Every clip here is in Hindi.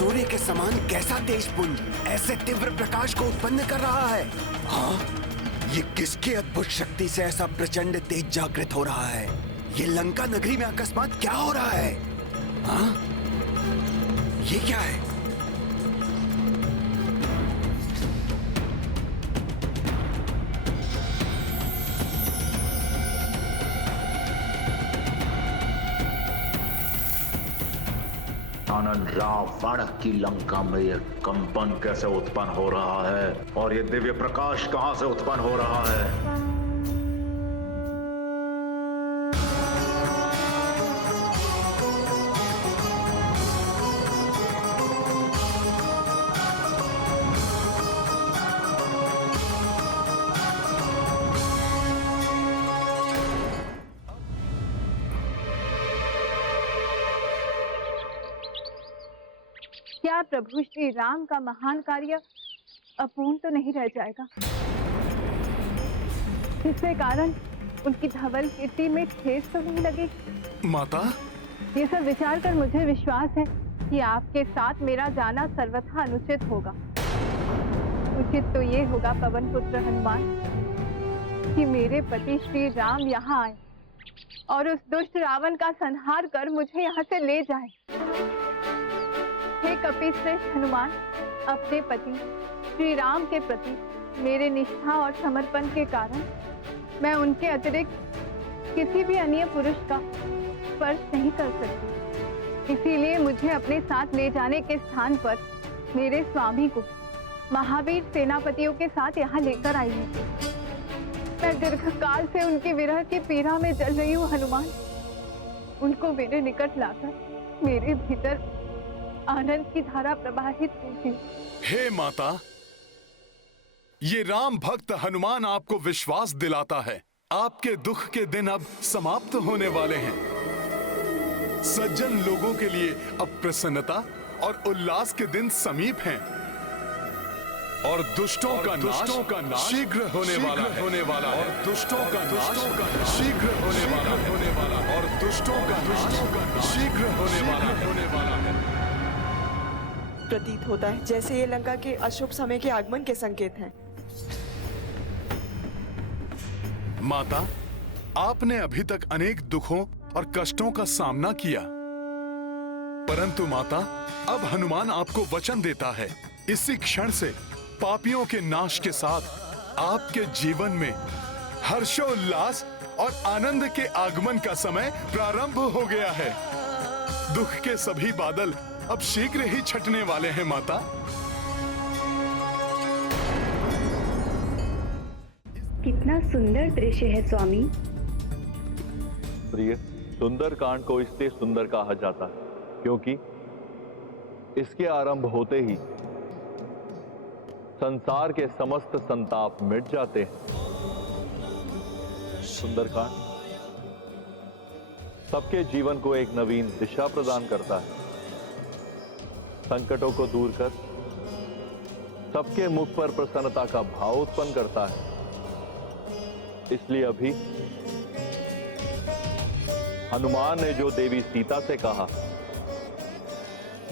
सूर्य के समान कैसा तेजपुंज ऐसे तीव्र प्रकाश को उत्पन्न कर रहा है? हाँ, ये किसकी अद्भुत शक्ति से ऐसा प्रचंड तेज जागृत हो रहा है? ये लंका नगरी में अकस्मात क्या हो रहा है? हाँ, ये क्या है? आनंद, रावण की लंका में यह कंपन कैसे उत्पन्न हो रहा है और ये दिव्य प्रकाश कहां से उत्पन्न हो रहा है? क्या प्रभु श्री राम का महान कार्य अपूर्ण तो नहीं रह जाएगा, जिसके कारण उनकी धवल कीर्ति में ठेस तो नहीं लगेगी? माता, ये सब विचार कर मुझे विश्वास है कि आपके साथ मेरा जाना सर्वथा अनुचित होगा। उचित तो ये होगा पवन पुत्र हनुमान कि मेरे पति श्री राम यहाँ आए और उस दुष्ट रावण का संहार कर मुझे यहाँ से ले जाए। हे कपिश्रेष्ठ हनुमान, अपने पति श्री राम के प्रति मेरे निष्ठा और समर्पण के कारण मैं उनके अतिरिक्त किसी भी अन्य पुरुष का स्पर्श नहीं कर सकती। इसीलिए मुझे अपने साथ ले जाने के स्थान पर मेरे स्वामी को महावीर सेनापतियों के साथ यहाँ लेकर आई हूँ। मैं दीर्घकाल से उनकी विरह की पीड़ा में जल रही हूँ हनुमान। उनको मेरे निकट लाकर मेरे भीतर आनंद की धारा प्रवाहित कीजिए। हे माता, ये राम भक्त हनुमान आपको विश्वास दिलाता है। आपके दुख के दिन अब समाप्त होने वाले हैं। सज्जन लोगों के लिए अब प्रसन्नता और उल्लास के दिन समीप हैं और दुष्टों का नाश शीघ्र होने वाला है और दुष्टों का नाश शीघ्र होने वाला और दुष्टों का नाश शीघ्र होने वाला है। प्रतीत होता है जैसे ये लंका के अशुभ समय के आगमन के संकेत हैं। माता, आपने अभी तक अनेक दुखों और कष्टों का सामना किया, परंतु माता, अब हनुमान आपको वचन देता है, इसी क्षण से पापियों के नाश के साथ आपके जीवन में हर्षोल्लास और आनंद के आगमन का समय प्रारंभ हो गया है। दुख के सभी बादल अब शीघ्र ही छटने वाले हैं माता। कितना सुंदर दृश्य है स्वामी। प्रिय, सुंदर कांड को इसलिए सुंदर कहा जाता है क्योंकि इसके आरंभ होते ही संसार के समस्त संताप मिट जाते हैं। सुंदरकांड सबके जीवन को एक नवीन दिशा प्रदान करता है, संकटों को दूर कर सबके मुख पर प्रसन्नता का भाव उत्पन्न करता है। इसलिए अभी हनुमान ने जो देवी सीता से कहा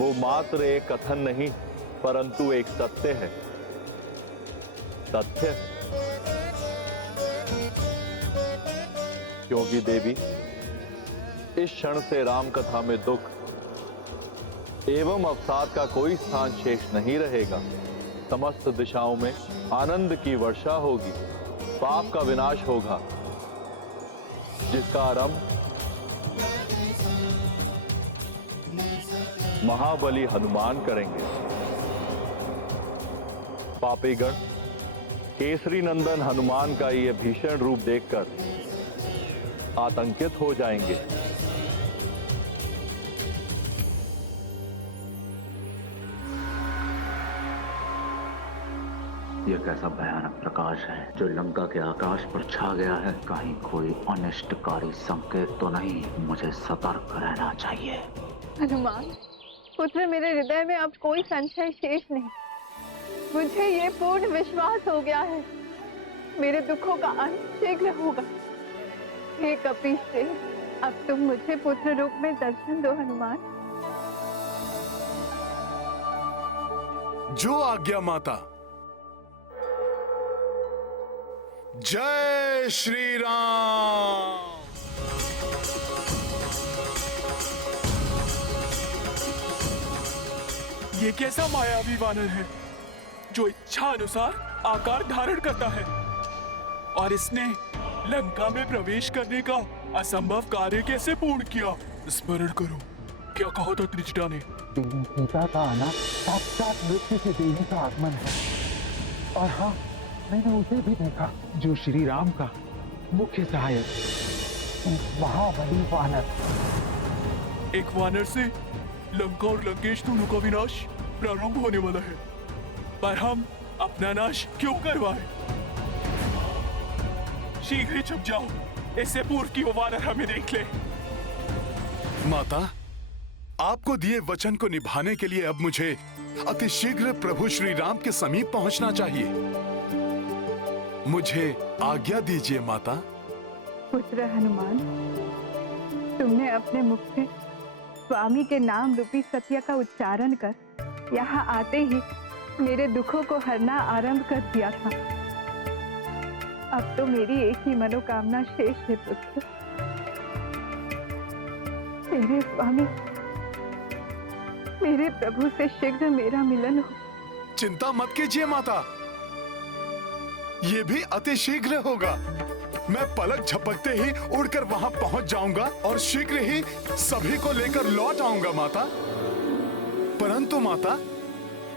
वो मात्र एक कथन नहीं परंतु एक सत्य है। सत्य क्योंकि देवी, इस क्षण से राम कथा में दुख एवं अवसाद का कोई स्थान शेष नहीं रहेगा। समस्त दिशाओं में आनंद की वर्षा होगी, पाप का विनाश होगा, जिसका आरंभ महाबली हनुमान करेंगे। पापीगण केसरी नंदन हनुमान का यह भीषण रूप देखकर आतंकित हो जाएंगे। यह कैसा भयानक प्रकाश है जो लंका के आकाश पर छा गया है। कहीं कोई अनिष्टकारी संकेत तो नहीं? मुझे सतर्क रहना चाहिए। हनुमान पुत्र, मेरे हृदय में अब कोई संशय शेष नहीं। मुझे ये पूर्ण विश्वास हो गया है मेरे दुखों का अंत शीघ्र होगा। हे कपीश्रेष्ठ, अब तुम मुझे पुत्र रूप में दर्शन दो हनुमान। जो आज्ञा माता। जय श्री राम। ये कैसा मायावी वानर है जो इच्छा अनुसार आकार धारण करता है, और इसने लंका में प्रवेश करने का असंभव कार्य कैसे पूर्ण किया? स्मरण करो, क्या कहा था त्रिजटा ने? सीता का आना साक्षात मृत्यु से देवी का आगमन है। और हाँ, मैंने उसे भी देखा जो श्री राम का मुख्य सहायक, महाबली वानर। एक वानर से लंका और लंकेश दोनों का विनाश प्रारंभ होने वाला है, पर हम अपना नाश क्यों करवाएं? शीघ्र ही छुप जाओ, इससे पूर्व कि वो वानर हमें देख ले। माता, आपको दिए वचन को निभाने के लिए अब मुझे अतिशीघ्र प्रभु श्री राम के समीप पहुंचना चाहिए। मुझे आज्ञा दीजिए माता। पुत्र हनुमान, तुमने अपने मुख से स्वामी के नाम रूपी सत्य का उच्चारण कर यहाँ आते ही मेरे दुखों को हरना आरंभ कर दिया था। अब तो मेरी एक ही मनोकामना शेष है पुत्र। मेरे स्वामी, मेरे प्रभु से शीघ्र मेरा मिलन हो। चिंता मत कीजिए माता, ये भी अति शीघ्र होगा। मैं पलक झपकते ही उड़कर वहां पहुंच जाऊंगा और शीघ्र ही सभी को लेकर लौट आऊंगा माता। परंतु माता,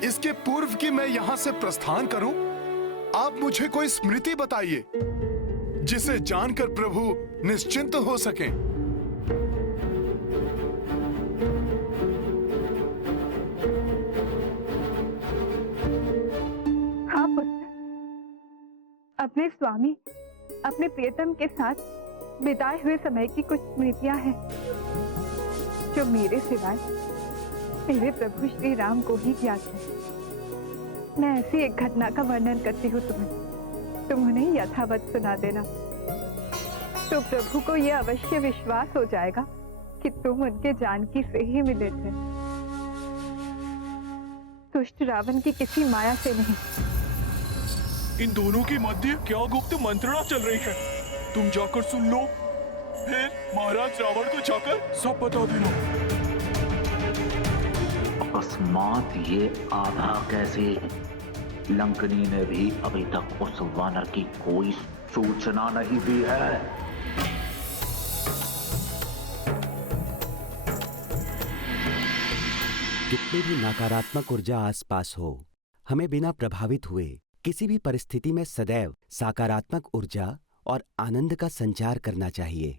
इसके पूर्व कि मैं यहां से प्रस्थान करूं, आप मुझे कोई स्मृति बताइए जिसे जानकर प्रभु निश्चिंत हो सकें। हाँ पुत्र, अपने स्वामी, अपने प्रियतम के साथ बिताए हुए समय की कुछ स्मृतियां हैं जो मेरे सिवाय मेरे प्रभु श्री राम को ही ज्ञात है। मैं ऐसी एक घटना का वर्णन करती हूँ तुम्हें, तुम उन्हें यथावत सुना देना, तो प्रभु को यह अवश्य विश्वास हो जाएगा कि तुम उनके जानकी से ही मिले थे, दुष्ट रावण की किसी माया से नहीं। इन दोनों के मध्य क्या गुप्त मंत्रणा चल रही है? तुम जाकर सुन लो, फिर महाराज रावण को जाकर सब बता देना। अकस्मात ये आभा कैसे? लंकनी ने भी अभी तक उस वानर की कोई सूचना नहीं दी है। कितनी भी नकारात्मक ऊर्जा आसपास हो, हमें बिना प्रभावित हुए किसी भी परिस्थिति में सदैव सकारात्मक ऊर्जा और आनंद का संचार करना चाहिए।